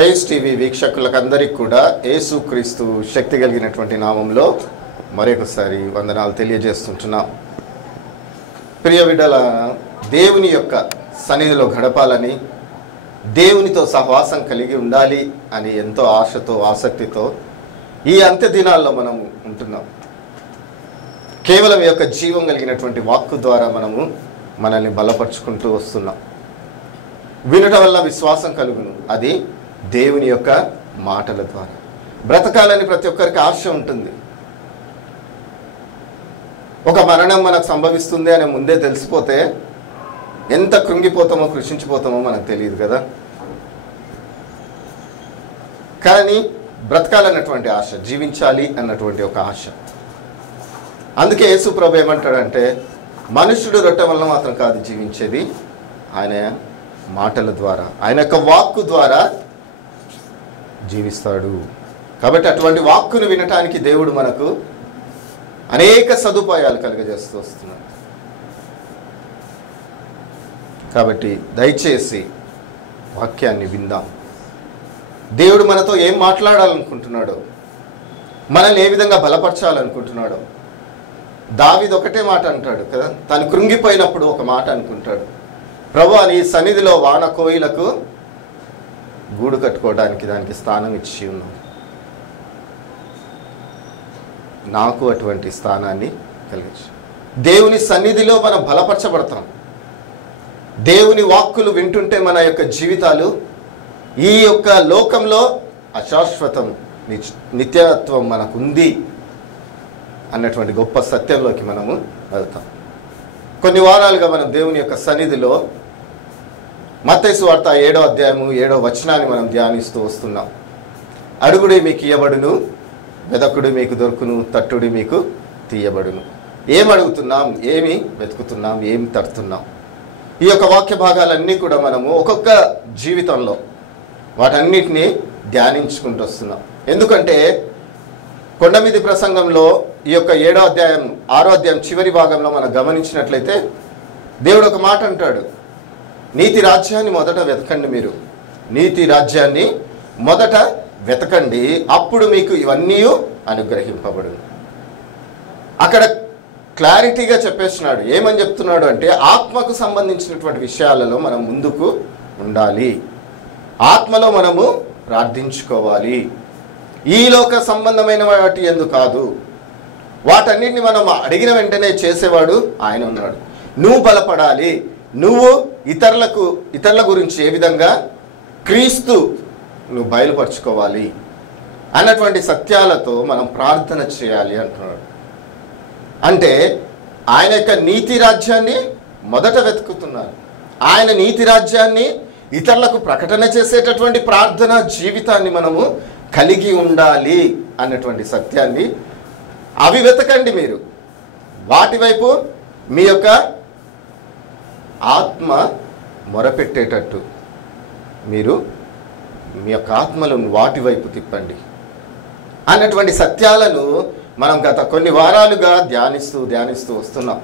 Praise TV వీక్షకులకందరికీ కూడా యేసుక్రీస్తు శక్తి కలిగినటువంటి నామంలో మరొకసారి వందనాలు తెలియజేస్తుంటున్నాం. ప్రియ బిడ్డల, దేవుని యొక్క సన్నిధిలో గడపాలని, దేవునితో సహవాసం కలిగి ఉండాలి అని ఎంతో ఆశతో ఆసక్తితో ఈ అంత్య దినాల్లో మనము ఉంటున్నాం. కేవలం ఈ యొక్క జీవం కలిగినటువంటి వాక్కు ద్వారా మనము మనల్ని బలపరుచుకుంటూ వస్తున్నాం. వినటం వల్ల విశ్వాసం కలుగును, అది దేవుని యొక్క మాటల ద్వారా. బ్రతకాలని ప్రతి ఒక్కరికి ఆశ ఉంటుంది. ఒక మరణం మనకు సంభవిస్తుంది అని ముందే తెలిసిపోతే ఎంత కృంగిపోతామో కృషించిపోతామో మనకు తెలియదు కదా. కానీ బ్రతకాలన్నటువంటి ఆశ, జీవించాలి అన్నటువంటి ఒక ఆశ. అందుకే యేసు ప్రభు ఏమంటాడంటే, మనుషుడు రొట్టె వలన మాత్రం కాదు జీవించేది, ఆయన మాటల ద్వారా, ఆయన యొక్క వాక్కు ద్వారా జీవిస్తాడు. కాబట్టి అటువంటి వాక్కును వినటానికి దేవుడు మనకు అనేక సదుపాయాలు కలుగజేస్తూ వస్తున్నాడు. కాబట్టి దయచేసి వాక్యాన్ని విందాం. దేవుడు మనతో ఏం మాట్లాడాలనుకుంటున్నాడో, మనల్ని ఏ విధంగా బలపరచాలనుకుంటున్నాడో. దావీదు ఒకటే మాట అంటాడు కదా, తను కృంగిపోయినప్పుడు ఒక మాట అనుకుంటాడు, ప్రభువా నీ సన్నిధిలో వాన కోయిలకు గూడు కట్టుకోవడానికి దానికి స్థానం ఇచ్చి ఉన్నావు, నాకు అటువంటి స్థానాన్ని కలిగించు. దేవుని సన్నిధిలో మనం బలపరచబడతాం. దేవుని వాక్కులు వింటుంటే మన యొక్క జీవితాలు ఈ యొక్క లోకంలో అశాశ్వతం, నిత్యత్వం మనకుంది అన్నటువంటి గొప్ప సత్యంలోకి మనము వెళ్తాం. కొన్ని వారాలుగా మనం దేవుని యొక్క సన్నిధిలో మత్తయి సువార్త 7వ అధ్యాయము 7వ వచనాన్ని మనం ధ్యానిస్తూ వస్తున్నాం. అడుగుడి మీకు ఇయ్యబడును, వెదకుడి మీకు దొరుకును, తట్టుడి మీకు తీయబడును. ఏం అడుగుతున్నాం, ఏమి వెతుకుతున్నాం, ఏం తడుతున్నాం? ఈ యొక్క వాక్య భాగాలన్నీ కూడా మనము ఒక్కొక్క జీవితంలో వాటన్నిటినీ ధ్యానించుకుంటూ వస్తున్నాం. ఎందుకంటే కొండమీది ప్రసంగంలో ఈ యొక్క 7వ అధ్యాయం 6వ అధ్యాయం చివరి భాగంలో మనం గమనించినట్లయితే దేవుడు ఒక మాట అంటాడు, నీతి రాజ్యాన్ని మొదట వెతకండి, మీరు నీతి రాజ్యాన్ని మొదట వెతకండి, అప్పుడు మీకు ఇవన్నీ అనుగ్రహింపబడు. అక్కడ క్లారిటీగా చెప్పేస్తున్నాడు. ఏమని చెప్తున్నాడు అంటే, ఆత్మకు సంబంధించినటువంటి విషయాలలో మనం ముందుకు ఉండాలి, ఆత్మలో మనము ప్రార్థించుకోవాలి. ఈ లోక సంబంధమైన వాటి ఎందుకు కాదు, వాటన్నిటిని మనం అడిగిన వెంటనే చేసేవాడు ఆయన ఉన్నాడు. నువ్వు బలపడాలి, నువ్వు ఇతరుల గురించి ఏ విధంగా క్రీస్తు నువ్వు బయలుపరుచుకోవాలి అన్నటువంటి సత్యాలతో మనం ప్రార్థన చేయాలి అంటున్నాడు. అంటే ఆయన యొక్క నీతి రాజ్యాన్ని మొదట వెతుకుతున్నారు. ఆయన నీతి రాజ్యాన్ని ఇతరులకు ప్రకటన చేసేటటువంటి ప్రార్థన జీవితాన్ని మనము కలిగి ఉండాలి అన్నటువంటి సత్యాన్ని అవి వెతకండి. మీరు వాటి వైపు మీ యొక్క ఆత్మ మొరపెట్టేటట్టు మీరు మీ యొక్క ఆత్మలను వాటి వైపు తిప్పండి అన్నటువంటి సత్యాలను మనం గత కొన్ని వారాలుగా ధ్యానిస్తూ వస్తున్నాం.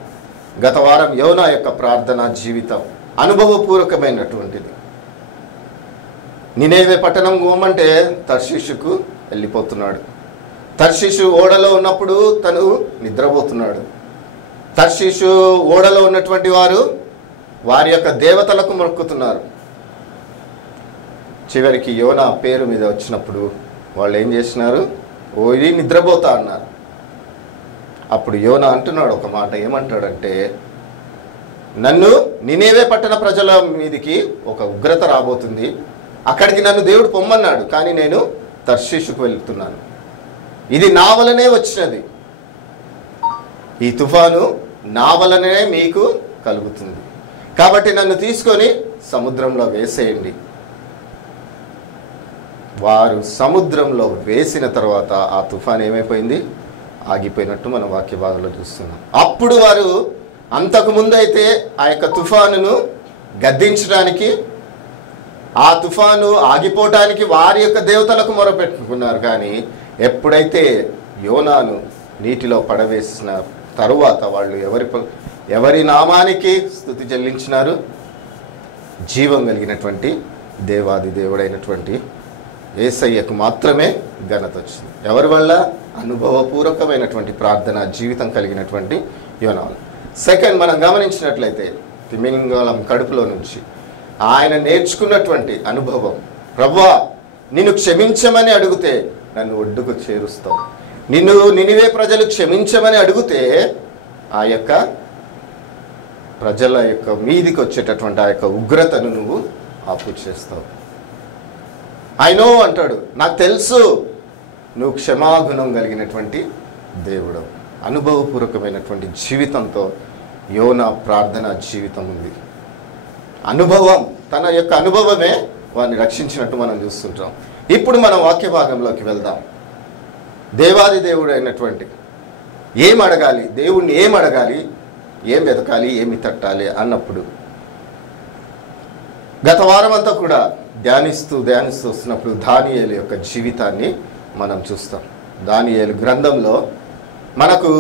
గత వారం యోనా యొక్క ప్రార్థనా జీవితం అనుభవపూర్వకమైనటువంటిది. నినేవే పట్టణం గోమంటే తర్షీషుకు వెళ్ళిపోతున్నాడు. తర్షీషు ఓడలో ఉన్నప్పుడు తను నిద్రపోతున్నాడు. తర్షీషు ఓడలో ఉన్నటువంటి వారు వారి యొక్క దేవతలకు మొక్కుతున్నారు. చివరికి యోనా పేరు మీద వచ్చినప్పుడు వాళ్ళు ఏం చేసినారు, ఓడి నిద్రపోతా అన్నారు. అప్పుడు యోనా అంటున్నాడు ఒక మాట, ఏమంటాడంటే, నన్ను నినేవే పట్టణ ప్రజల మీదికి ఒక ఉగ్రత రాబోతుంది, అక్కడికి నన్ను దేవుడు పొమ్మన్నాడు, కానీ నేను తర్షీషుకు వెళ్తున్నాను. ఇది నా వలనే వచ్చినది, ఈ తుఫాను నా వలనే మీకు కలుగుతుంది, కాబట్టి నన్ను తీసుకొని సముద్రంలో వేసేయండి. వారు సముద్రంలో వేసిన తర్వాత ఆ తుఫాన్ ఏమైపోయింది, ఆగిపోయినట్టు మనం వాక్య భాగంలో చూస్తున్నాం. అప్పుడు వారు అంతకుముందు అయితే ఆ యొక్క తుఫానును గద్దించడానికి, ఆ తుఫాను ఆగిపోవటానికి వారి యొక్క దేవతలకు మొరపెట్టుకున్నారు. కానీ ఎప్పుడైతే యోనాను నీటిలో పడవేసిన తరువాత వాళ్ళు ఎవరి నామానికి స్తుతి చెల్లించినారు, జీవం కలిగినటువంటి దేవాది దేవుడైనటువంటి యేసయ్యకు మాత్రమే ఘనత వచ్చింది. ఎవరి వల్ల? అనుభవపూర్వకమైనటువంటి ప్రార్థన జీవితం కలిగినటువంటి యోనాను. సెకండ్, మనం గమనించినట్లయితే తిమింగలం కడుపులో నుంచి ఆయన నేర్చుకున్నటువంటి అనుభవం. ప్రభువా, నిన్ను క్షమించమని అడిగితే నన్ను ఒడ్డుకు చేరుస్తావు. నిన్ను నినివే ప్రజలు క్షమించమని అడిగితే ఆ యొక్క ప్రజల యొక్క మీదికి వచ్చేటటువంటి ఆ యొక్క ఉగ్రతను నువ్వు ఆపు చేస్తావు. ఐ నో అంటాడు, నాకు తెలుసు నువ్వు క్షమాగుణం కలిగినటువంటి దేవుడు. అనుభవపూర్వకమైనటువంటి జీవితంతో యోనా ప్రార్థన జీవితం ఉంది. అనుభవం, తన యొక్క అనుభవమే వారిని రక్షించినట్టు మనం చూస్తుంటాం. ఇప్పుడు మనం వాక్య భాగంలోకి వెళ్దాం. దేవాది దేవుడు అయినటువంటి ఏం అడగాలి, దేవుణ్ణి ఏం అడగాలి, ఏం వెతకాలి, ఏమి తట్టాలి అన్నప్పుడు గత వారం అంతా కూడా ధ్యానిస్తూ వస్తున్నప్పుడు దానియేలు యొక్క జీవితాన్ని మనం చూస్తాం. దానియేలు గ్రంథంలో మనకు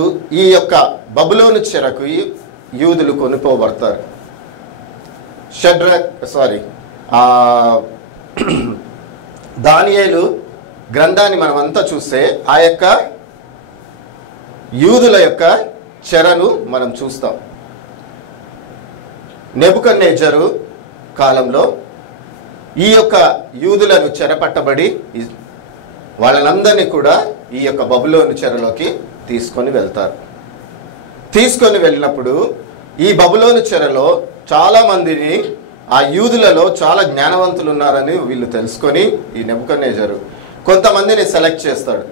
ఈ యొక్క బబులోను చెరకు యూదులు కొనుక్కోబడతారు. దానియేలు గ్రంథాన్ని మనమంతా చూస్తే ఆ యొక్క యూదుల యొక్క చెరను మనం చూస్తాం. నెబుకద్నెజరు కాలంలో ఈ యొక్క యూదులను చెరపట్టబడి వాళ్ళనందరినీ కూడా ఈ యొక్క బబులోను చెరలోకి తీసుకొని వెళ్తారు. తీసుకొని వెళ్ళినప్పుడు ఈ బబులోను చెరలో చాలా మందిని, ఆ యూదులలో చాలా జ్ఞానవంతులు ఉన్నారని వీళ్ళు తెలుసుకొని ఈ నెబుకద్నెజరు కొంతమందిని సెలెక్ట్ చేస్తాడు.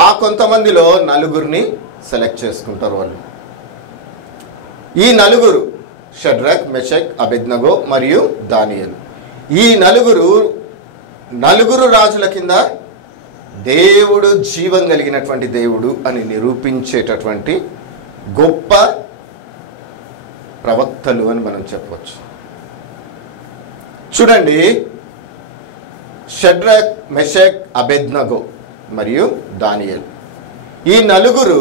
ఆ కొంతమందిలో 4 సెలెక్ట్ చేసుకుంటారు వాళ్ళు. ఈ 4 షడ్రక్, మెషక్, అబెద్నగో మరియు దానియేలు. ఈ 4 రాజుల కింద దేవుడు జీవం కలిగినటువంటి దేవుడు అని నిరూపించేటటువంటి గొప్ప ప్రవక్తలు అని మనం చెప్పవచ్చు. చూడండి, షడ్రక్, మెషక్, అబెద్నగో మరియు దానియేలు, ఈ 4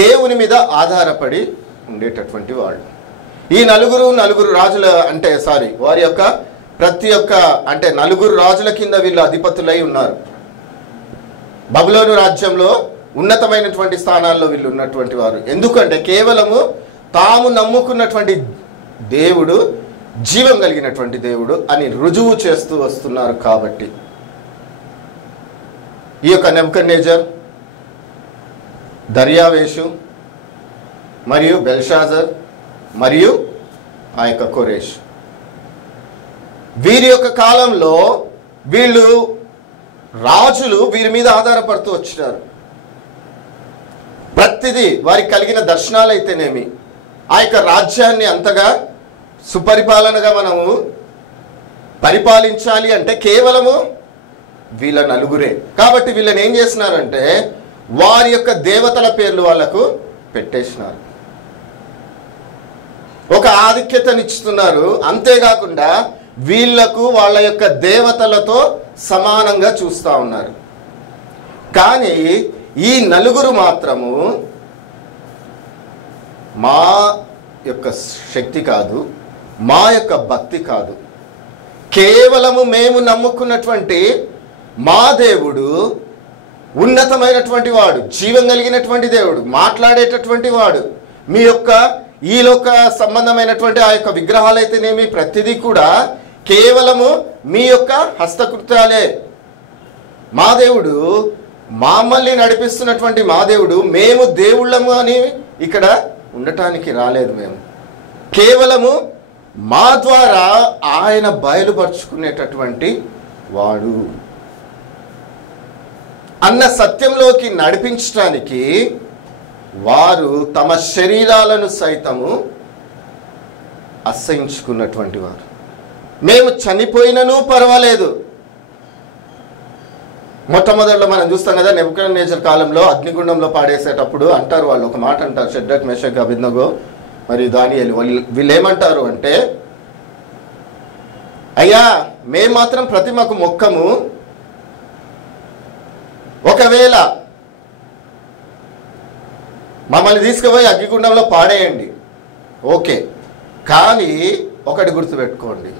దేవుని మీద ఆధారపడి ఉండేటటువంటి వాళ్ళు. ఈ 4 రాజుల వారి యొక్క ప్రతి ఒక్క 4 రాజుల కింద వీళ్ళు అధిపతులై ఉన్నారు. బబులోను రాజ్యంలో ఉన్నతమైనటువంటి స్థానాల్లో వీళ్ళు ఉన్నటువంటి వారు. ఎందుకంటే కేవలము తాము నమ్ముకున్నటువంటి దేవుడు జీవం కలిగినటువంటి దేవుడు అని రుజువు చేస్తూ వస్తున్నారు. కాబట్టి ఈ యొక్క నెబుకద్నెజర్, దర్యావేషు మరియు బెల్షాజర్ మరియు ఆ యొక్క కోరేష్, వీరి యొక్క కాలంలో వీళ్ళు రాజులు వీరి మీద ఆధారపడుతూ వచ్చినారు. ప్రతిదీ వారికి కలిగిన దర్శనాలు అయితేనేమి, ఆ యొక్క రాజ్యాన్ని అంతగా సుపరిపాలనగా మనము పరిపాలించాలి అంటే కేవలము వీళ్ళ 4. కాబట్టి వీళ్ళని ఏం చేసినారంటే వారి యొక్క దేవతల పేర్లు వాళ్లకు పెట్టేసినారు. ఒక ఆధిక్యతనిస్తున్నారు. అంతేకాకుండా వీళ్లకు వాళ్ళ యొక్క దేవతలతో సమానంగా చూస్తూ ఉన్నారు. కానీ ఈ 4 మాత్రము మా యొక్క శక్తి కాదు, మా యొక్క భక్తి కాదు, కేవలము మేము నమ్ముకున్నటువంటి మా దేవుడు ఉన్నతమైనటువంటి వాడు, జీవం కలిగినటువంటి దేవుడు, మాట్లాడేటటువంటి వాడు. మీ యొక్క ఈ లోక సంబంధమైనటువంటి ఆ యొక్క విగ్రహాలు అయితేనేమి ప్రతిదీ కూడా కేవలము మీ యొక్క హస్తకృత్యాలే. మా దేవుడు, మమ్మల్ని నడిపిస్తున్నటువంటి మా దేవుడు, మేము దేవుళ్ళము అని ఇక్కడ ఉండటానికి రాలేదు. మేము కేవలము మా ద్వారా ఆయన బయలుపరుచుకునేటటువంటి వాడు అన్న సత్యంలోకి నడిపించడానికి వారు తమ శరీరాలను సైతము అసహించుకున్నటువంటి వారు. మేము చనిపోయినను పర్వాలేదు. మొట్టమొదట్లో మనం చూస్తాం కదా, నెబుకద్నెజర్ కాలంలో అగ్నిగుండంలో పాడేసేటప్పుడు అంటారు వాళ్ళు, ఒక మాట అంటారు, షడ్రక్, మెషక్, అబెద్నగో మరియు దానియేలు. వీళ్ళు ఏమంటారు అంటే, అయ్యా మేము మాత్రం ప్రతిమకు మొక్కము, ఒకవేళ మమ్మల్ని తీసుకుపోయి అగ్నిగుండంలో పాడేయండి, ఓకే, కానీ ఒకటి గుర్తుపెట్టుకోండి,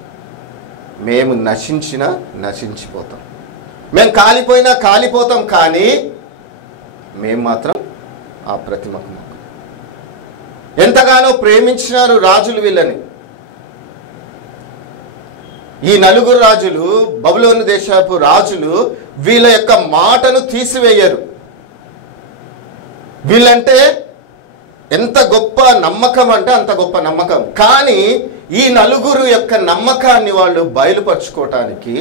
మేము నశించిపోతాం. మేము కాలిపోయినా కాలిపోతాం, కానీ మేము మాత్రం ఆ ప్రతిమకు మొక్కం. ఎంతగానో ప్రేమించినారు రాజులు వీళ్ళని. ఈ నలుగురు రాజులు, బబులోను దేశపు రాజులు వీళ్ళ యొక్క మాటను తీసివేయరు. వీళ్ళంటే ఎంత గొప్ప నమ్మకం అంటే అంత గొప్ప నమ్మకం. కానీ ఈ నలుగురు యొక్క నమ్మకాన్ని వాళ్ళు బయలుపరచుకోవటానికి,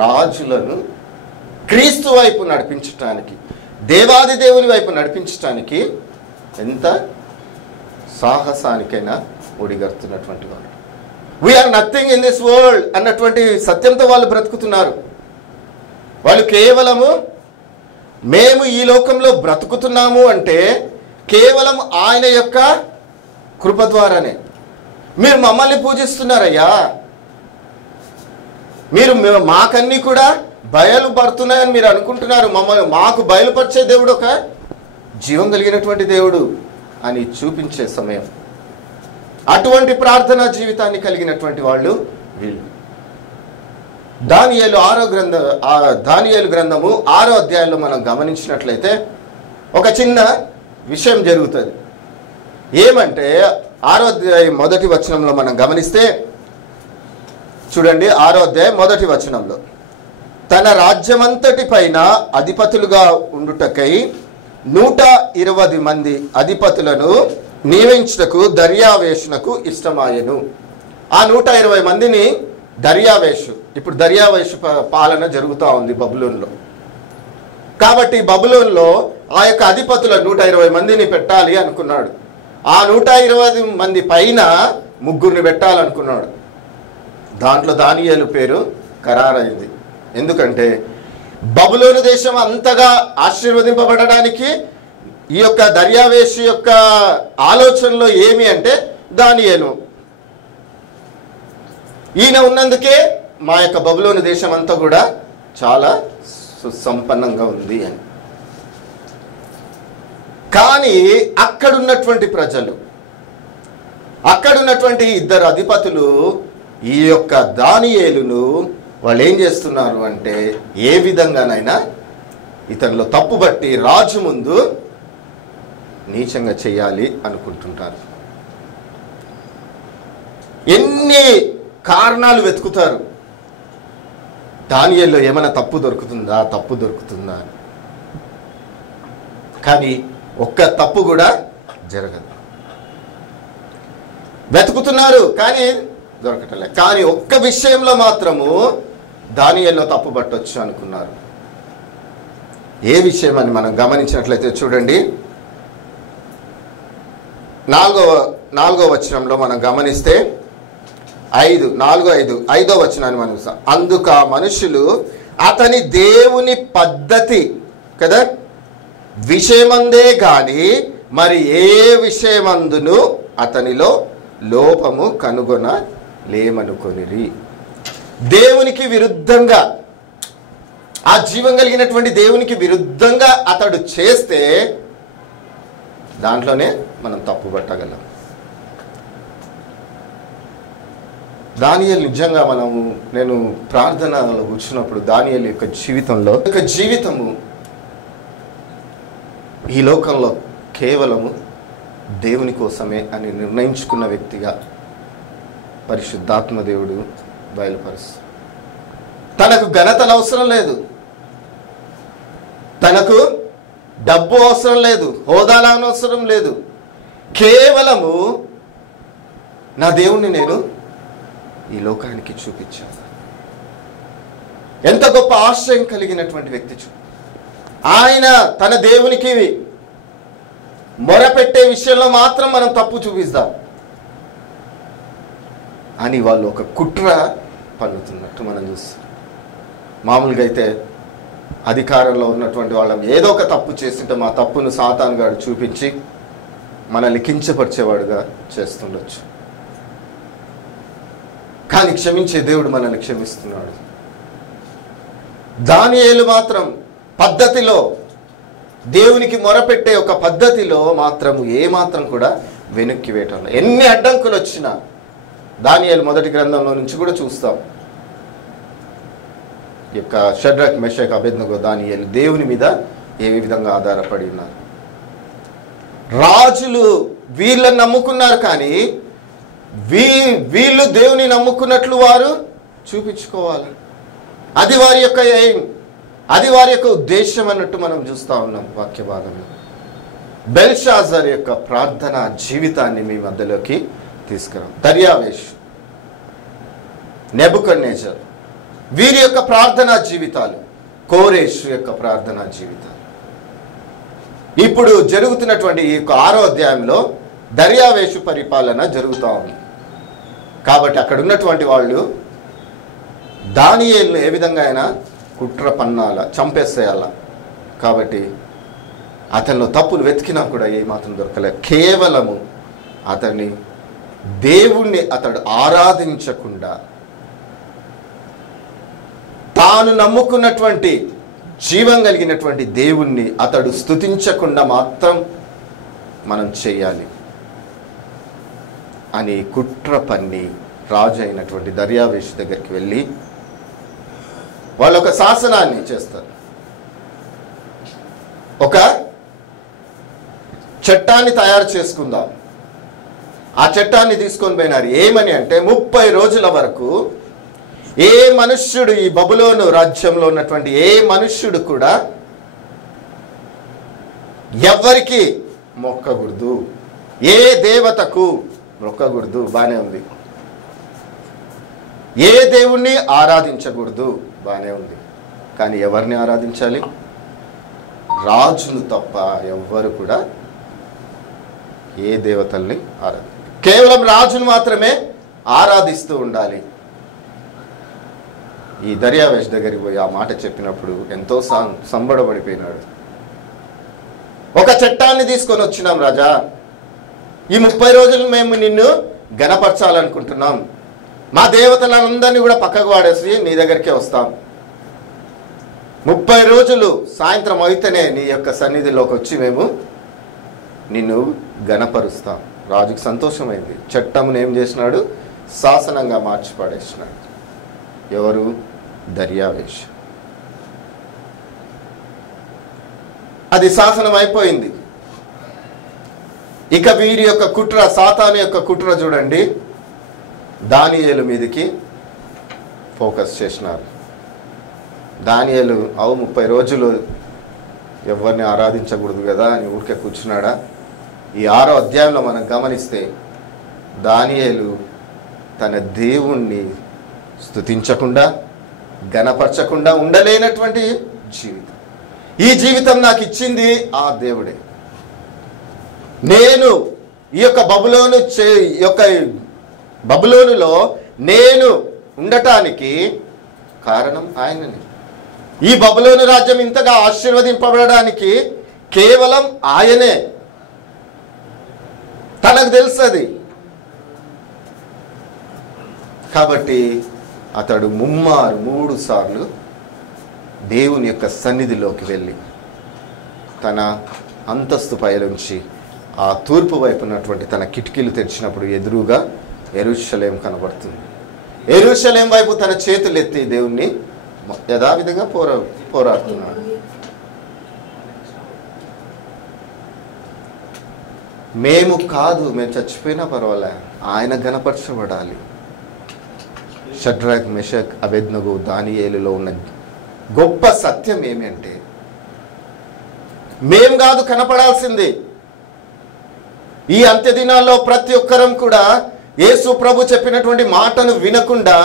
రాజులను క్రీస్తు వైపు నడిపించటానికి, దేవాది దేవుని వైపు నడిపించటానికి ఎంత సాహసానికైనా ఒడిగడుతున్నటువంటి వాళ్ళు. We are nothing in this world అన్నటువంటి సత్యంతో వాళ్ళు బ్రతుకుతున్నారు. వాళ్ళు కేవలము మేము ఈ లోకంలో బ్రతుకుతున్నాము అంటే కేవలం ఆయన యొక్క కృప ద్వారానే. మీరు మమ్మల్ని పూజిస్తున్నారయ్యా, మీరు మాకన్నీ కూడా బయలుపడుతున్నాయని మీరు అనుకుంటున్నారు. మాకు బయలుపరిచే దేవుడు ఒక జీవం కలిగినటువంటి దేవుడు అని చూపించే సమయం. అటువంటి ప్రార్థనా జీవితాన్ని కలిగినటువంటి వాళ్ళు వీళ్ళు. దానియేలు గ్రంథము 6వ అధ్యాయంలో మనం గమనించినట్లయితే ఒక చిన్న విషయం జరుగుతుంది. ఏమంటే 6వ అధ్యాయం 1వ వచనంలో మనం గమనిస్తే చూడండి, 6వ అధ్యాయం 1వ వచనంలో, తన రాజ్యమంతటి పైన అధిపతులుగా ఉండుటకై 120 మంది అధిపతులను నియమించుటకు దర్యావేషునకు ఇష్టమాయెను. ఆ 120 మందిని దర్యావేషు, ఇప్పుడు దర్యావేషు పాలన జరుగుతూ ఉంది బబులోన్లో. కాబట్టి బబులోన్లో ఆ యొక్క అధిపతుల 120 మందిని పెట్టాలి అనుకున్నాడు. ఆ 120 మంది పైన 3 పెట్టాలనుకున్నాడు. దాంట్లో దానియేలు పేరు ఖరారైంది. ఎందుకంటే బబులోను దేశం అంతగా ఆశీర్వదింపబడడానికి ఈ యొక్క దర్యావేషు యొక్క ఆలోచనలో ఏమి అంటే దానియేలు. ఈయన ఉన్నందుకే మా యొక్క బబులోను దేశం అంతా కూడా చాలా సుసంపన్నంగా ఉంది అని. కానీ అక్కడున్నటువంటి ప్రజలు, అక్కడున్నటువంటి 2 అధిపతులు ఈ యొక్క దానియేలును వాళ్ళు ఏం చేస్తున్నారు అంటే ఏ విధంగానైనా ఇతనిలో తప్పుబట్టి రాజు ముందు నీచంగా చేయాలి అనుకుంటుంటారు. ఎన్ని కారణాలు వెతుకుతారు, దానియేలులో ఏమైనా తప్పు దొరుకుతుందా అని. కానీ ఒక్క తప్పు కూడా జరగదు. వెతుకుతున్నారు కానీ దొరకటలే. కానీ ఒక్క విషయంలో మాత్రము దానియేలులో తప్పు పట్టొచ్చు అనుకున్నారు. ఏ విషయం అని మనం గమనించినట్లయితే చూడండి, 4వ వచనంలో మనం గమనిస్తే 5వ వచనాన్ని మనం చూస్తాం. అందుకు ఆ మనుషులు అతని దేవుని పద్ధతి కదా విషయమందే గాని మరి ఏ విషయమందును అతనిలో లోపము కనుగొనలేమనుకొనిరి. దేవునికి విరుద్ధంగా, ఆ జీవం కలిగినటువంటి దేవునికి విరుద్ధంగా అతడు చేస్తే దాంట్లోనే మనం తప్పు పట్టగలం. దానియేలు నిజంగా నేను ప్రార్థనలో కూర్చున్నప్పుడు దానియేలు యొక్క జీవితము ఈ లోకంలో కేవలము దేవుని కోసమే అని నిర్ణయించుకున్న వ్యక్తిగా పరిశుద్ధాత్మ దేవుడు బయలుపరుస్తాడు. తనకు ఘనతలు అవసరం లేదు, తనకు డబ్బు అవసరం లేదు, హోదాలు అవసరం లేదు. కేవలము నా దేవుణ్ణి నేను ఈ లోకానికి చూపించాను. ఎంత గొప్ప ఆశ్రయం కలిగినటువంటి వ్యక్తి. ఆయన తన దేవునికి మొరపెట్టే విషయంలో మాత్రం మనం తప్పు చూపిస్తాం అని వాళ్ళు ఒక కుట్ర పన్నుతున్నట్టు మనం చూస్తాం. మామూలుగా అయితే అధికారంలో ఉన్నటువంటి వాళ్ళం ఏదో ఒక తప్పు చేస్తుంటే మా తప్పును సాతాను గాడు చూపించి మనల్ని కించపరిచేవాడుగా చేస్తుండొచ్చు. కానీ క్షమించే దేవుడు మనల్ని క్షమిస్తున్నాడు. దానియేలు మాత్రం పద్ధతిలో, దేవునికి మొరపెట్టే ఒక పద్ధతిలో మాత్రము ఏమాత్రం కూడా వెనక్కి వేయటం. ఎన్ని అడ్డంకులు వచ్చినా దానియేలు 1వ గ్రంథంలో నుంచి కూడా చూస్తాం. యొక్క షడ్రక్ మెషక్ అబేద్నెగో దానియేలు దేవుని మీద ఏ విధంగా ఆధారపడి ఉన్నారు. రాజులు వీళ్ళని నమ్ముకున్నారు, కానీ వీళ్ళు దేవుని నమ్ముకున్నట్లు వారు చూపించుకోవాలి. అది వారి యొక్క ఎయిమ్, అది వారి యొక్క ఉద్దేశం అన్నట్టు మనం చూస్తూ ఉన్నాం వాక్య భాగంలో. బెల్షాజర్ యొక్క ప్రార్థన జీవితాన్ని మీ మధ్యలోకి తీసుకురాం. దర్యావేష్, నెబుకద్నెజర్, వీరి యొక్క ప్రార్థనా జీవితాలు, కోరేష్ యొక్క ప్రార్థనా జీవితాలు. ఇప్పుడు జరుగుతున్నటువంటి ఈ 6వ అధ్యాయంలో దర్యావేషు పరిపాలన జరుగుతూ ఉంది. కాబట్టి అక్కడ ఉన్నటువంటి వాళ్ళు దానియేలును ఏ విధంగా అయినా కుట్ర పన్నాల, చంపేసేయాల. కాబట్టి అతనిలో తప్పులు వెతికినా కూడా ఏమాత్రం దొరకలేదు. కేవలము అతన్ని దేవుణ్ణి అతడు ఆరాధించకుండా తాను నమ్ముకున్నటువంటి జీవం కలిగినటువంటి దేవుణ్ణి అతడు స్తుతించకుండా మాత్రం మనం చేయాలి అని కుట్ర పన్ని రాజు అయినటువంటి దర్యావేషు దగ్గరికి వెళ్ళి వాళ్ళు ఒక శాసనాన్ని చేస్తారు. ఒక చట్టాన్ని తయారు చేసుకుందాం. ఆ చట్టాన్ని తీసుకొని పోయినారు. ఏమని అంటే 30 రోజుల వరకు ఏ మనుష్యుడు, ఈ బబులోను రాజ్యంలో ఉన్నటువంటి ఏ మనుష్యుడు కూడా ఎవరికి మొక్కకూడదు, ఏ దేవతకు మొక్కకూడదు. బానే ఉంది. ఏ దేవుణ్ణి ఆరాధించకూడదు, బానే ఉంది. కానీ ఎవరిని ఆరాధించాలి? రాజును తప్ప ఎవ్వరు కూడా ఏ దేవతల్ని కేవలం రాజును మాత్రమే ఆరాధిస్తూ ఉండాలి. ఈ దర్యావేష్ దగ్గరికి పోయి ఆ మాట చెప్పినప్పుడు ఎంతో సంబడపడిపోయినాడు. ఒక చట్టాన్ని తీసుకొని వచ్చినాం రాజా, ఈ 30 రోజులు మేము నిన్ను గణపరచాలనుకుంటున్నాం. మా దేవతలందరినీ కూడా పక్కకు వాడేసి నీ దగ్గరికే వస్తాం. 30 రోజులు సాయంత్రం అయితేనే నీ యొక్క సన్నిధిలోకి వచ్చి మేము నిన్ను గణపరుస్తాం. రాజుకి సంతోషమైంది. చట్టమును ఏం చేసినాడు? శాసనంగా మార్చి పడేసినాడు. ఎవరు? దర్యావేష్. అది శాసనం అయిపోయింది. ఇక వీరి యొక్క కుట్ర, సాతాను యొక్క కుట్ర చూడండి, దానియేలు మీదకి ఫోకస్ చేసినారు. దానియేలు 30 రోజులు ఎవరిని ఆరాధించకూడదు కదా అని ఊరికే కూర్చున్నాడా? ఈ 6వ అధ్యాయంలో మనం గమనిస్తే దానియేలు తన దేవుణ్ణి స్తుతించకుండా, గణపరచకుండా ఉండలేనటువంటి జీవితం. ఈ జీవితం నాకు ఇచ్చింది ఆ దేవుడే. నేను ఈ యొక్క బబులోనులో నేను ఉండటానికి కారణం ఆయనని. ఈ బబులోను రాజ్యం ఇంతగా ఆశీర్వదింపబడడానికి కేవలం ఆయనే. తనకు తెలుసది. కాబట్టి అతడు 3 సార్లు దేవుని యొక్క సన్నిధిలోకి వెళ్ళి తన అంతస్తు పైనుంచి ఆ తూర్పు వైపు ఉన్నటువంటి తన కిటికీలు తెరిచినప్పుడు ఎదురుగా యెరూషలేం కనబడుతుంది. యెరూషలేం వైపు తన చేతులు ఎత్తి దేవుణ్ణి యథావిధంగా పోరాడుతున్నాడు. మేము కాదు, మేము చచ్చిపోయినా పర్వాలే, ఆయన గణపరచబడాలి. షడ్రక్, మెషక్, అబేద్నెగో, దానియేలులో ఉన్న గొప్ప సత్యం ఏమంటే మేం కాదు కనపడాల్సింది. ఈ అంత్య దినాల్లో ప్రతి ఒక్కరం కూడా యేసు ప్రభు చెప్పినటువంటి మాటను వినకుండా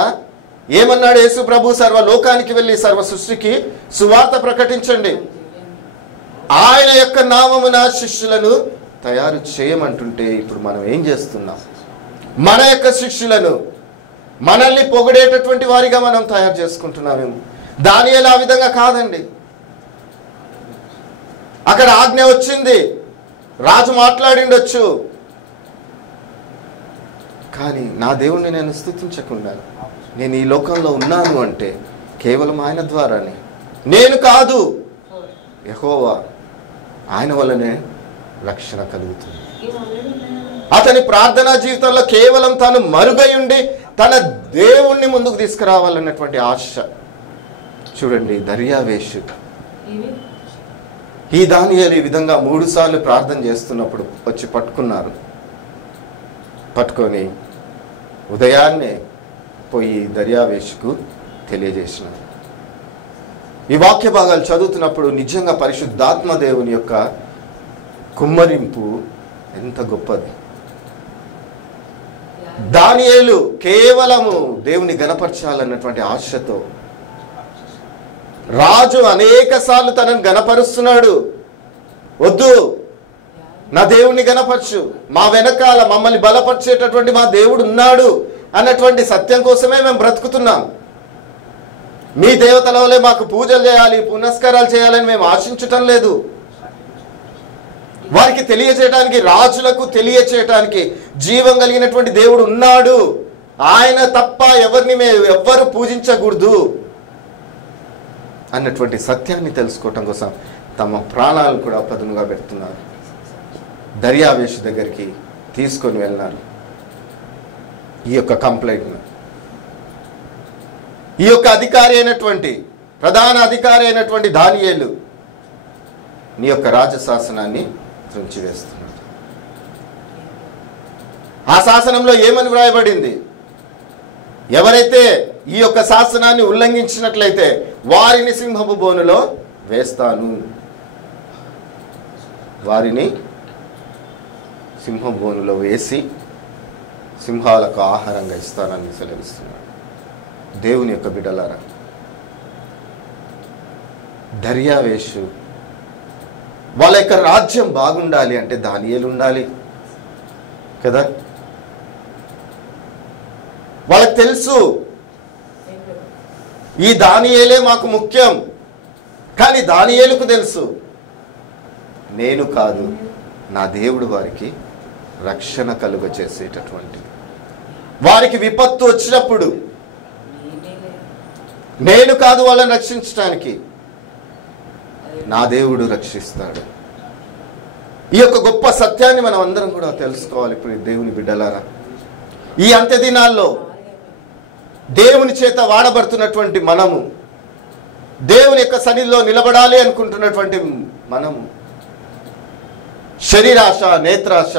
ఏమన్నాడు యేసు ప్రభు? సర్వలోకానికి వెళ్ళి సర్వ సృష్టికి సువార్త ప్రకటించండి, ఆయన యొక్క నామమున శిష్యులను తయారు చేయమంటుంటే ఇప్పుడు మనం ఏం చేస్తున్నాం? మన యొక్క శిష్యులను మనల్ని పొగిడేటటువంటి వారిగా మనం తయారు చేసుకుంటున్నామేమో. దానియేలు ఆ విధంగా కాదండి. అక్కడ ఆజ్ఞ వచ్చింది, రాజు మాట్లాడిండొచ్చు, కానీ నా దేవుణ్ణి నేను స్తుతించకుండా నేను ఈ లోకంలో ఉన్నాను అంటే కేవలం ఆయన ద్వారానే. నేను కాదు, యెహోవా, ఆయన వల్లనే రక్షణ కలుగుతుంది. అతని ప్రార్థనా జీవితంలో కేవలం తాను మరుగై ఉండి తన దేవుణ్ణి ముందుకు తీసుకురావాలన్నటువంటి ఆశ చూడండి, దర్యావేషు ఈ దానియేలు ఈ విధంగా 3 సార్లు ప్రార్థన చేస్తున్నప్పుడు వచ్చి పట్టుకున్నారు. పట్టుకొని ఉదయాన్నే పోయి దర్యావేషుకు తెలియజేసినారు. ఈ వాక్య భాగాలు చదువుతున్నప్పుడు నిజంగా పరిశుద్ధాత్మ దేవుని యొక్క కుమ్మరింపు ఎంత గొప్పది. దానియేలు కేవలము దేవుని గణపరచాలన్నటువంటి ఆశతో, రాజు అనేక సార్లు తనను గణపరుస్తున్నాడు, వద్దు నా దేవుణ్ణి గణపరచు, మా వెనకాల మమ్మల్ని బలపరిచేటటువంటి మా దేవుడు ఉన్నాడు అన్నటువంటి సత్యం కోసమే మేము బ్రతుకుతున్నాం. మీ దేవతల వల్లే మాకు పూజలు చేయాలి, పునస్కారాలు చేయాలని మేము ఆశించటం లేదు. వారికి తెలియచేయడానికి, రాజులకు తెలియచేయడానికి జీవం కలిగినటువంటి దేవుడు ఉన్నాడు, ఆయన తప్ప ఎవరిని ఎవ్వరు పూజించకూడదు అన్నటువంటి సత్యాన్ని తెలుసుకోవటం కోసం తమ ప్రాణాలు కూడా పదునుగా పెడుతున్నారు. దర్యావేషు దగ్గరికి తీసుకొని వెళ్ళినారు ఈ యొక్క కంప్లైంట్. ఈ యొక్క అధికారి అయినటువంటి, ప్రధాన అధికారి అయినటువంటి దానియేలు నీ యొక్క రాజశాసనాన్ని త్రుంచివేస్తున్నాడు. ఆ శాసనంలో ఏమని వ్రాయబడింది? ఎవరైతే ఈ యొక్క శాసనాన్ని ఉల్లంఘించినట్లయితే వారిని సింహపు బోనులో వేస్తాను, వారిని సింహం బోనులో వేసి సింహాలకు ఆహారంగా ఇస్తానని సెలవిస్తున్నాడు. దేవుని యొక్క బిడ్డలారా, దర్యావేషు వాళ్ళ యొక్క రాజ్యం బాగుండాలి అంటే దానియేలు ఉండాలి కదా. వాళ్ళకి తెలుసు ఈ దానియేలే మాకు ముఖ్యం, కానీ దానియేలుకు తెలుసు నేను కాదు, నా దేవుడు వారికి రక్షణ కలుగజేసేటటువంటి, వారికి విపత్తు వచ్చినప్పుడు నేను కాదు వాళ్ళని రక్షించడానికి, నా దేవుడు రక్షిస్తాడు. ఈ యొక్క గొప్ప సత్యాన్ని మనం అందరం కూడా తెలుసుకోవాలి. ఇప్పుడు దేవుని బిడ్డలారా, ఈ అంత్య దినాల్లో దేవుని చేత వాడబడుతున్నటువంటి మనము, దేవుని యొక్క సన్నిధిలో నిలబడాలి అనుకుంటున్నటువంటి మనము, శరీరాశ, నేత్రాశ,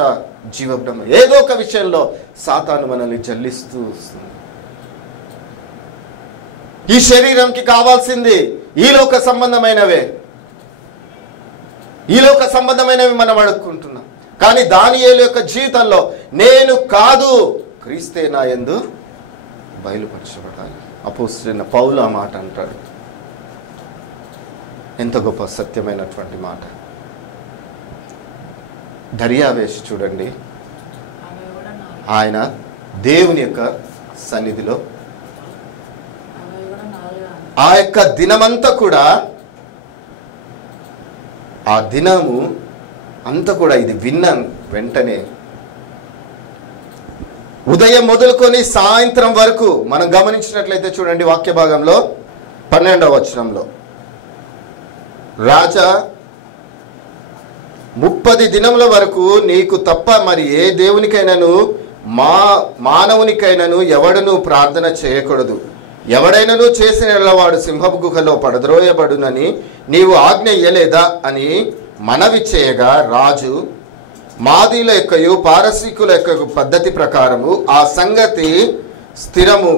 జీవబ్రహ్మ ఏదో ఒక విషయంలో సాతాను మనల్ని జల్లిస్తూ వస్తుంది. ఈ శరీరంకి కావాల్సింది ఈ లోక సంబంధమైనవే, ఈ లోక సంబంధమైనవి మనం అడుక్కుంటున్నాం. కానీ దానియేలు యొక్క జీవితంలో నేను కాదు, క్రీస్తే నా యందు బయలుపరచబడాలి. అపోస్తలుడైన పౌలు ఆ మాట అంటాడు. ఎంత గొప్ప సత్యమైనటువంటి మాట. దర్యావేషు చూడండి, ఆయన దేవుని యొక్క సన్నిధిలో ఆ యొక్క దినమంతా కూడా, ఆ దినము అంతా కూడా ఇది విన్నాను వెంటనే ఉదయం మొదలుకొని సాయంత్రం వరకు మనం గమనించినట్లయితే చూడండి వాక్య భాగంలో 12వ వచనంలో, రాజా 30 దినముల వరకు నీకు తప్ప మరి ఏ దేవునికైనాను మానవునికైనాను ఎవడను ప్రార్థన చేయకూడదు, ఎవడైనాను చేసిన వాడు సింహపు గుహలో పడద్రోయబడునని నీవు ఆజ్ఞ ఇయ్యలేదా అని మనవి చేయగా, రాజు మాదీల యొక్కయు పారసీకుల యొక్క పద్ధతి ప్రకారము ఆ సంగతి స్థిరము,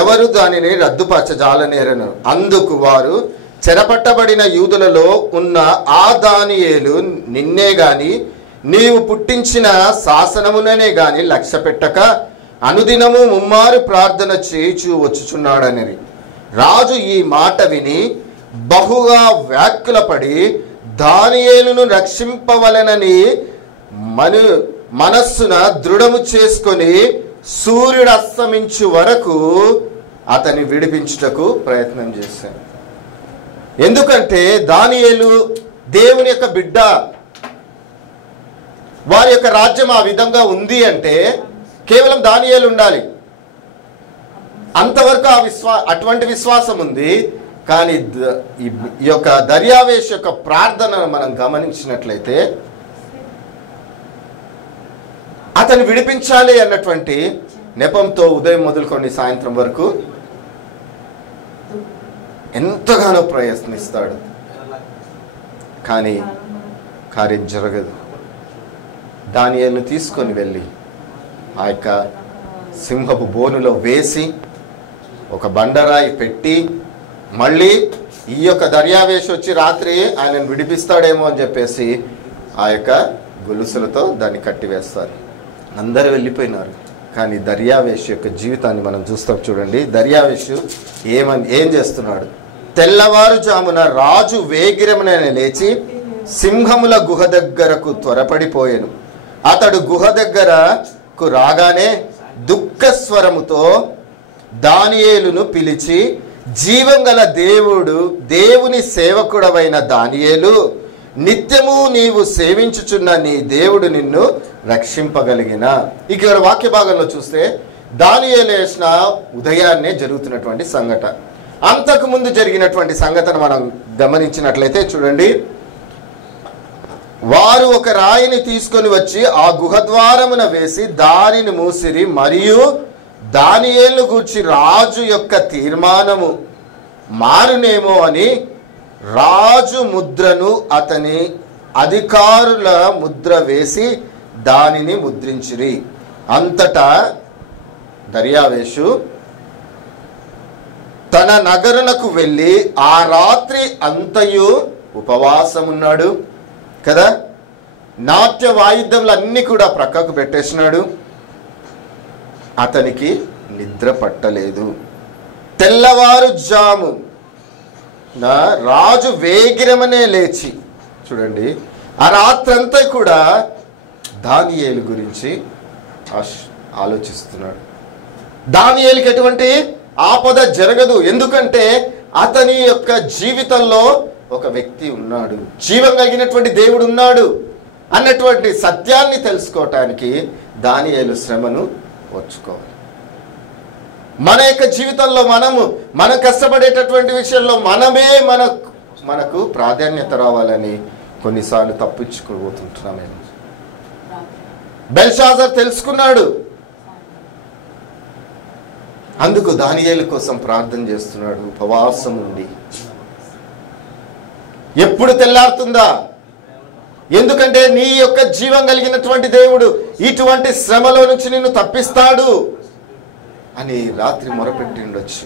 ఎవరు దానిని రద్దుపరచజాలనేరను. అందుకు వారు, చెరపట్టబడిన యూదులలో ఉన్న ఆ దానియేలు నిన్నే గాని నీవు పుట్టించిన శాసనముననే గాని లక్ష్య పెట్టక అనుదినము ముమ్మారు ప్రార్థన చేయుచు వచ్చుచున్నాడని. రాజు ఈ మాట విని బహుగా వ్యాకులపడి దానియేలును రక్షింపవలెనని మనస్సున దృఢము చేసుకొని సూర్యుడు అస్తమించు వరకు అతన్ని విడిపించుటకు ప్రయత్నం చేశాను. ఎందుకంటే దానియేలు దేవుని యొక్క బిడ్డ, వారి యొక్క రాజ్యం ఆ విధంగా ఉంది అంటే కేవలం దానియేలు ఉండాలి. అంతవరకు అటువంటి విశ్వాసం ఉంది. కానీ ఈ యొక్క దర్యావేషు యొక్క ప్రార్థనను మనం గమనించినట్లయితే అతను విడిపించాలి అన్నటువంటి నెపంతో ఉదయం మొదలుకొని సాయంత్రం వరకు ఎంతగానో ప్రయత్నిస్తాడు, కానీ కార్యం జరగదు. దానియేలును తీసుకొని వెళ్ళి ఆ యొక్క సింహపు బోనులో వేసి ఒక బండరాయి పెట్టి మళ్ళీ ఈ యొక్క దర్యావేషి వచ్చి రాత్రి ఆయనను విడిపిస్తాడేమో అని చెప్పేసి ఆ యొక్క గొలుసులతో దాన్ని కట్టివేస్తారు. అందరూ వెళ్ళిపోయినారు. కానీ దర్యావేషు యొక్క జీవితాన్ని మనం చూస్తాం. చూడండి, దర్యావేషు ఏం చేస్తున్నాడు. తెల్లవారుజామున రాజు వేగిరమున లేచి సింహముల గుహ దగ్గరకు త్వరపడిపోయాను. అతడు గుహ దగ్గరకు రాగానే దుఃఖస్వరముతో దానియేలును పిలిచి, జీవం గల దేవుని సేవకుడవైన దానియేలు, నిత్యము నీవు సేవించుచున్న నీ దేవుడు నిన్ను రక్షింపగలిగిన. ఇక్కడ వాక్య భాగంలో చూస్తే దానియేలు వేసిన ఉదయాన్నే జరుగుతున్నటువంటి సంఘటన. అంతకు ముందు జరిగినటువంటి సంఘటన మనం గమనించినట్లయితే చూడండి, వారు ఒక రాయిని తీసుకొని వచ్చి ఆ గుహద్వారమున వేసి దానిని మూసిరి, మరియు దానియేలును గూర్చి రాజు యొక్క తీర్మానము మారునేమో అని రాజు ముద్రను అతని అధికారుల ముద్ర వేసి దానిని ముద్రించిరి. అంతటా దర్యావేషు తన నగరునకు వెళ్ళి ఆ రాత్రి అంతయు ఉపవాసమున్నాడు కదా. నాట్య వాయిద్యములన్నీ కూడా ప్రక్కకు పెట్టేసినాడు. అతనికి నిద్ర పట్టలేదు. తెల్లవారుజాము రాజు వేగిరమనే లేచి, చూడండి, ఆ రాత్రంతా కూడా దానియేలు గురించి ఆలోచిస్తున్నాడు. దానియేలుకి ఎటువంటి ఆపద జరగదు, ఎందుకంటే అతని యొక్క జీవితంలో ఒక వ్యక్తి ఉన్నాడు, జీవం కలిగినటువంటి దేవుడు ఉన్నాడు అన్నటువంటి సత్యాన్ని తెలుసుకోవటానికి దానియేలు శ్రమను ఓర్చుకోవాలి. మన యొక్క జీవితంలో మనం కష్టపడేటటువంటి విషయంలో మనకు ప్రాధాన్యత రావాలని కొన్నిసార్లు తప్పించుకోబోతుంటున్నామేమో. బెల్షాజర్ తెలుసుకున్నాడు, అందుకు దానియేలు కోసం ప్రార్థన చేస్తున్నాడు ఉపవాసం ఉండి. ఎప్పుడు తెల్లారుతుందా? ఎందుకంటే నీ యొక్క జీవం కలిగినటువంటి దేవుడు ఇటువంటి శ్రమలో నుంచి నిన్ను తప్పిస్తాడు అని రాత్రి మొరపెట్టి ఉండొచ్చు.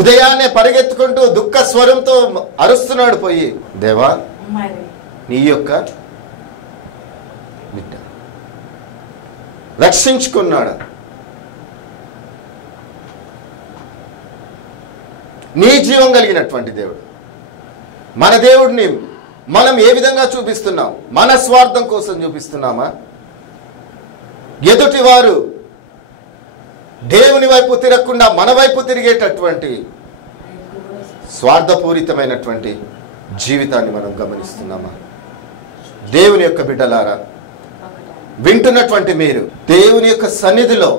ఉదయాన్నే పరిగెత్తుకుంటూ దుఃఖ స్వరంతో అరుస్తున్నాడు పోయి, దేవా నీ యొక్క బిడ్డ రక్షించుకున్నాడు. నీ జీవం కలిగినటువంటి దేవుడు, మన దేవుడిని మనం ఏ విధంగా చూపిస్తున్నాం? మన స్వార్థం కోసం చూపిస్తున్నామా? ఎదుటి వారు దేవుని వైపు తిరగకుండా మన వైపు తిరిగేటటువంటి స్వార్థపూరితమైనటువంటి జీవితాన్ని మనం గమనిస్తున్నామా? దేవుని యొక్క బిడ్డలారా, వింటున్నటువంటి మీరు దేవుని యొక్క సన్నిధిలో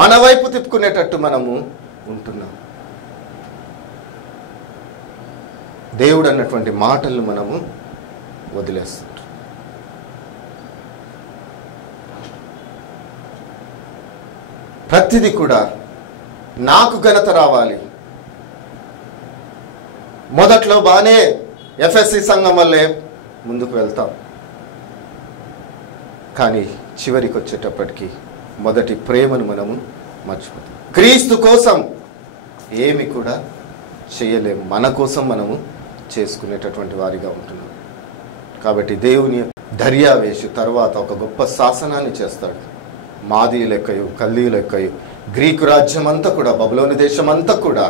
మన వైపు తిప్పుకునేటట్టు మనము ఉంటున్నాం. దేవుడు అన్నటువంటి మాటలు మనము వదిలేస్తుంటాం. ప్రతిదీ కూడా నాకు ఘనత రావాలి. మొదట్లో బాగానే ఎఫ్ఎస్సి సంఘం వల్లే ముందుకు వెళ్తాం, కానీ చివరికి వచ్చేటప్పటికి మొదటి ప్రేమను మనము మర్చిపోతాం. క్రీస్తు కోసం ఏమి కూడా చేయలేము, మన కోసం మనము చేసుకునేటటువంటి వారిగా ఉంటున్నాం. కాబట్టి దేవుని దర్యావేషు తర్వాత ఒక గొప్ప శాసనాన్ని చేస్తాడు. మాదీయుల యొక్కయు కల్దీయుల యొక్కయు గ్రీకు రాజ్యం అంతా కూడా, బబులోని దేశం అంతా కూడా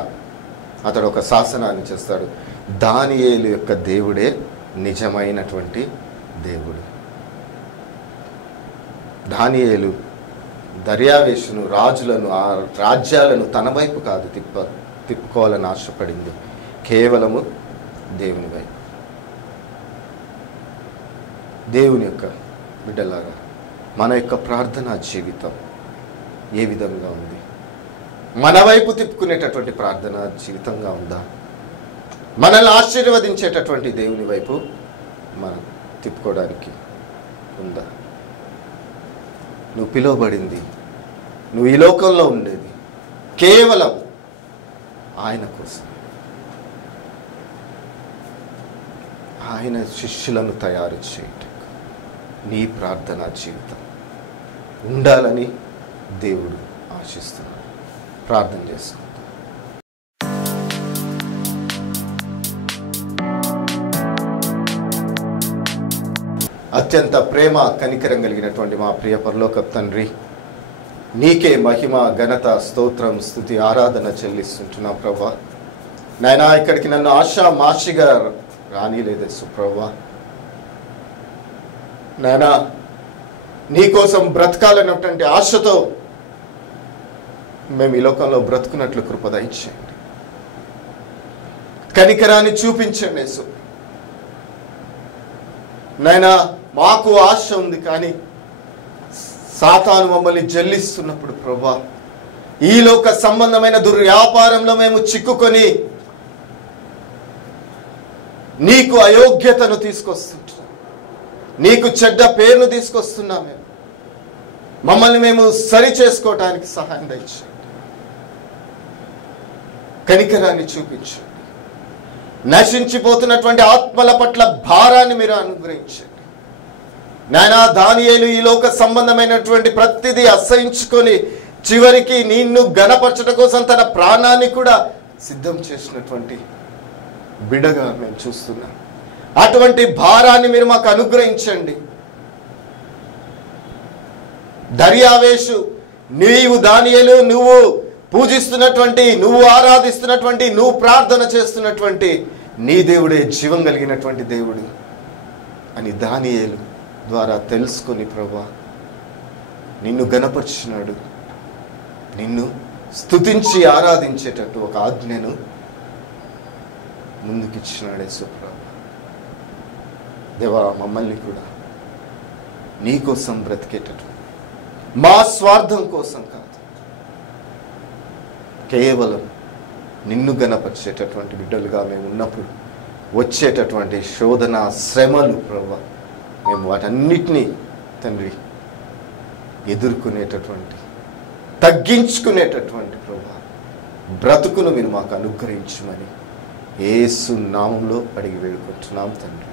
అతడు ఒక శాసనాన్ని చేస్తాడు. దానియేలు యొక్క దేవుడే నిజమైనటువంటి దేవుడు. దానియేలు దర్యావేషును, రాజులను, ఆ రాజ్యాలను తన వైపు కాదు తిప్పుకోవాలని ఆశపడింది, కేవలము దేవుని వైపు. దేవుని యొక్క బిడ్డలారా, మన యొక్క ప్రార్థనా జీవితం ఏ విధంగా ఉంది? మన వైపు తిప్పుకునేటటువంటి ప్రార్థనా జీవితంగా ఉందా? మనల్ని ఆశీర్వదించేటటువంటి దేవుని వైపు మనం తిప్పుకోవడానికి ఉందా? నువ్వు పిలువబడింది, నువ్వు ఈ లోకంలో ఉండేది కేవలం ఆయన కోసం. ఆయన శిష్యులను తయారు చేయటం నీ ప్రార్థనా జీవితం ఉండాలని దేవుడు ఆశిస్తున్నాడు. ప్రార్థన చేసుకుంటాం. అత్యంత ప్రేమ కనికరం కలిగినటువంటి మా ప్రియ పరలోకపు తండ్రి, నీకే మహిమ ఘనత స్తోత్రం స్తుతి ఆరాధన చెల్లిస్తుంటున్నా ప్రభా. నాయనా, ఇక్కడికి నన్ను ఆషామాషిగా రానిలేదేసు ప్రభా. నాయనా, నీకోసం బ్రతకాలన్నటువంటి ఆశతో మేము ఈ లోకంలో బ్రతుకున్నట్లు కృప దయచేయండి. కనికరాన్ని చూపించండి యేసు. నాయనా, మాకు ఆశ ఉంది, కానీ సాతాను మమ్మల్ని జల్లిస్తున్నప్పుడు ప్రభా, ఈ లోక సంబంధమైన దుర్వ్యాపారంలో మేము చిక్కుకొని నీకు అయోగ్యతను తీసుకొస్తుంటున్నాం, నీకు చెడ్డ పేరును తీసుకొస్తున్నాం. మేము మమ్మల్ని మేము సరి చేసుకోవటానికి సహాయం దయచేయండి. కనికరాన్ని చూపించండి. నశించిపోతున్నటువంటి ఆత్మల పట్ల భారాన్ని మీరు అనుగ్రహించండి. నాయనా, దానియేలు ఈ లోక సంబంధమైనటువంటి ప్రతిదీ అసహించుకొని చివరికి నిన్ను ఘనపరచడం కోసం తన ప్రాణాన్ని కూడా సిద్ధం చేసినటువంటి బిడగా మేము చూస్తున్నాం. అటువంటి భారాన్ని మీరు మాకు అనుగ్రహించండి. దర్యావేషు, నీవు దానియేలు, నువ్వు పూజిస్తున్నటువంటి, నువ్వు ఆరాధిస్తున్నటువంటి, నువ్వు ప్రార్థన చేస్తున్నటువంటి నీ దేవుడే జీవం కలిగినటువంటి దేవుడు అని దానియేలు ద్వారా తెలుసుకొని ప్రభా, నిన్ను గణపరిచినాడు. నిన్ను స్తుతించి ఆరాధించేటట్టు ఒక ఆజ్ఞను ముందుకిచ్చినాడే సుప్రభ. దేవా, మమ్మల్ని కూడా నీ కోసం బ్రతికేటట్టు, మా స్వార్థం కోసం కాదు, కేవలం నిన్ను గణపరిచేటటువంటి బిడ్డలుగా మేము ఉన్నప్పుడు వచ్చేటటువంటి శోధన శ్రమలు ప్రభా, మేము వాటన్నిటినీ తండ్రి ఎదుర్కొనేటటువంటి, తగ్గించుకునేటటువంటి ప్రభా బ్రతుకును మీరు మాకు అనుగ్రహించమని యేసు నామంలో అడిగి వేడుకుంటున్నాం తండ్రి.